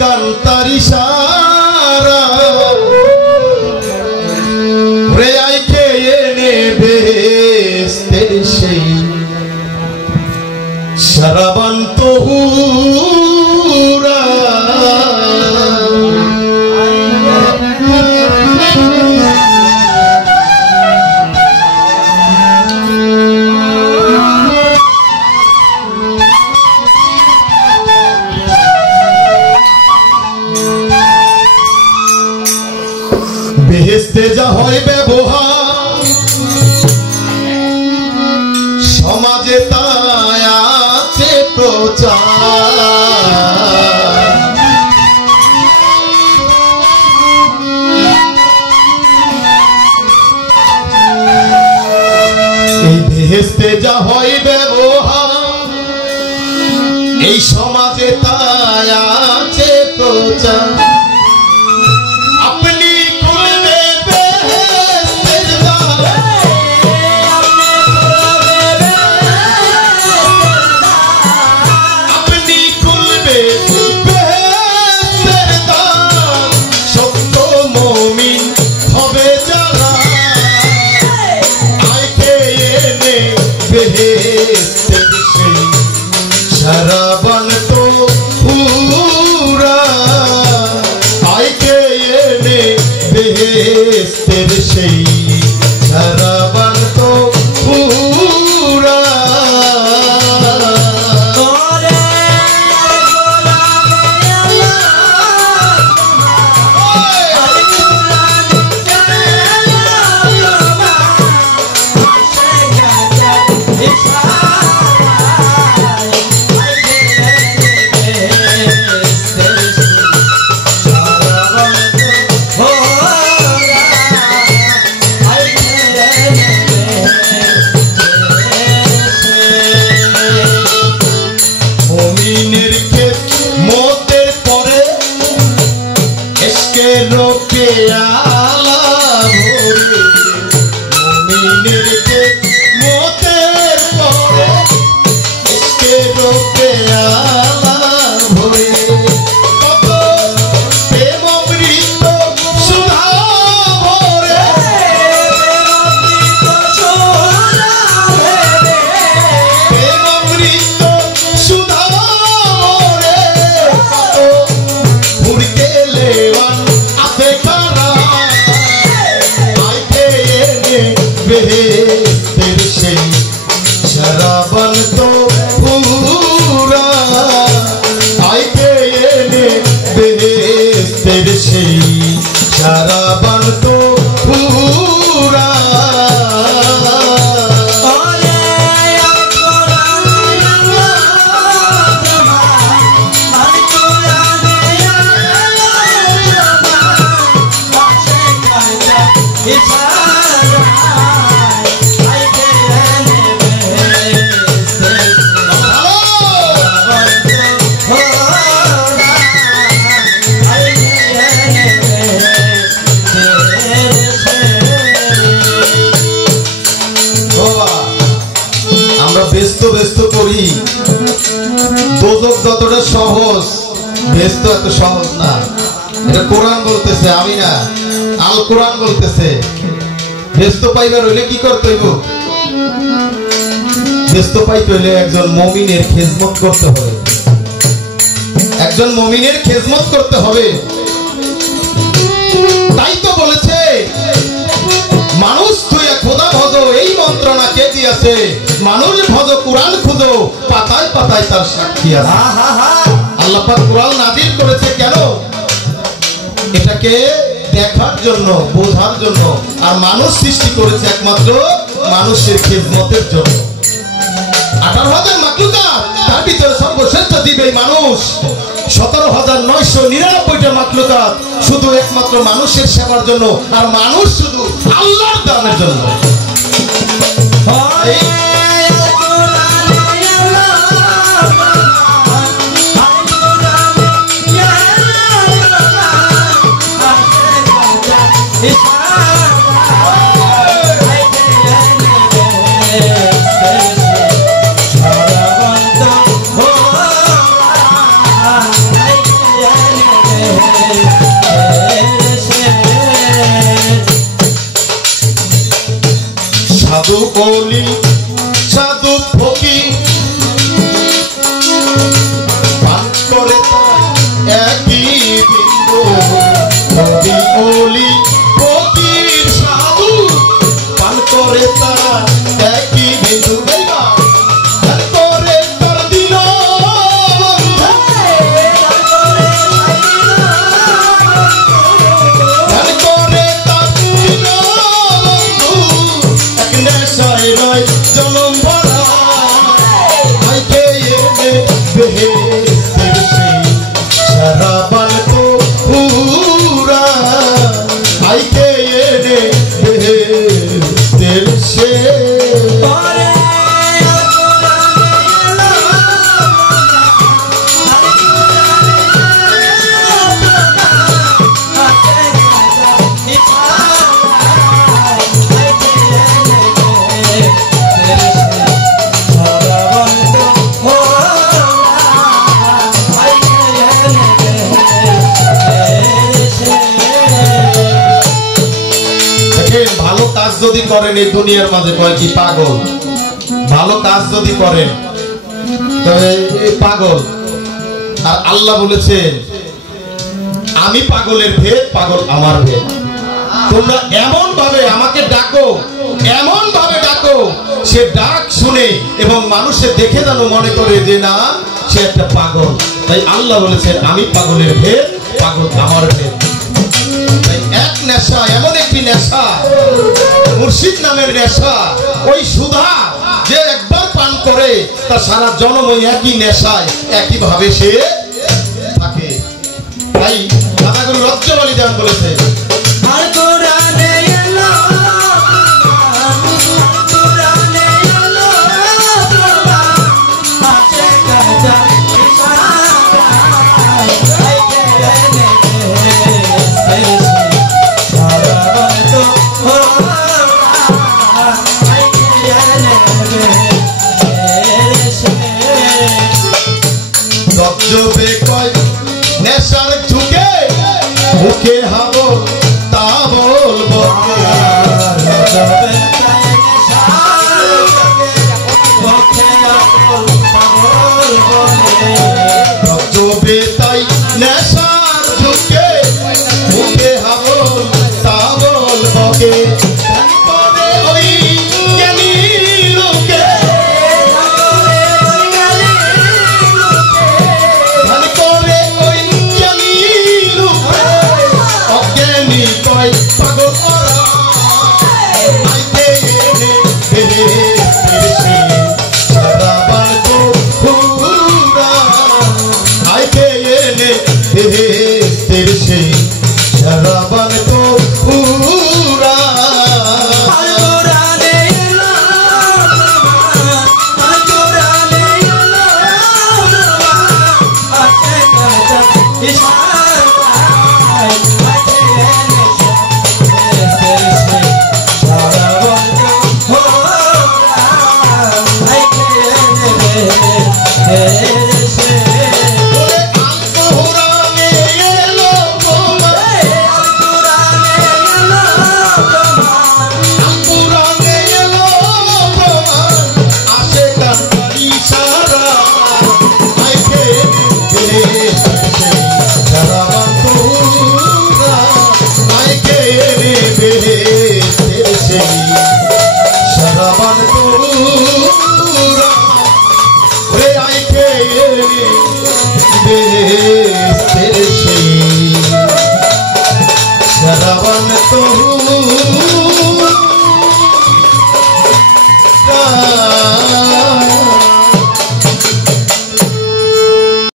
কান্তারি সারা রে আইকে এনে বেস্তের সেই সারাবান তহুরা বেহেশতে যা হয় ব্যবহার সমাজে তাই আছে প্রচার এই বেহেশতে যা হয় ব্যবহার এই সমাজে তাই আছে প্রচার সারাবান তো পুরা আইকে এনে বেহেশতের সেই সারাবান তো পুরা বেহেশতের সেই সারাবান তো পুরা আইকে এনে বেহেশতের সেই সারাবান তো পুরা ব্যস্ত করি দোজখ যতটা সহজ ব্যস্ত এত সহজ না এটা কোরআন বলতেছে আমি না আল কোরআন বলতেছে ব্যস্ত পাইবার হইলে কি করতে হইব ব্যস্ত পাইতে হইলে একজন মুমিনের খিদমত করতে হবে একজন মুমিনের খিদমত করতে হবে তাই তো বলেছে মানুষ তুই খোদা ভজ এই মন্ত্রণা কে দিয়েছে মানুষ ভজ কুরআন খুঁজো পাতায় পাতায় তার সাক্ষী আছে আল্লাহ পাক কুরআন নাযিল করেছে কেন এটাকে দেখার জন্য বোঝার জন্য আর মানুষ সৃষ্টি করেছে একমাত্র মানুষের খিদমতের জন্য 18,000 মাখলুকাত তার ভিতরে সর্বশ্রেষ্ঠ জীব এই মানুষ 17,999টা মাখলুকাত শুধু একমাত্র মানুষের সেবার জন্য আর মানুষ শুধু আল্লাহর দানের জন্য সাধু ওলি সাধু ফকির পান করে একই বিন্দু নবী ওলি ফকির সাধু পান করে তারা একই বিন্দু যদি করেন এই দুনিয়ার মাঝে কয় কি পাগল ভালো কাজ যদি করেন তবে পাগল আর আল্লাহ বলেছেন আমি পাগলের ভেদ পাগল আমার ভেদ তোমরা এমন ভাবে আমাকে ডাকো এমন ভাবে ডাকো সে ডাক শুনে এবং মানুষে দেখে যেন মনে করে যে না সে একটা পাগল তাই আল্লাহ বলেছেন আমি পাগলের ভেদ পাগল আমার ভেদ এক নেশা এমন একটি নেশা মুর্শিদ নামের নেশা ওই সুধা যে একবার পান করে তার সারা জন্ম একই নেশায় একই ভাবে সে থাকে তাই দাদাগুরু রজ্জল আলী জান বলেছে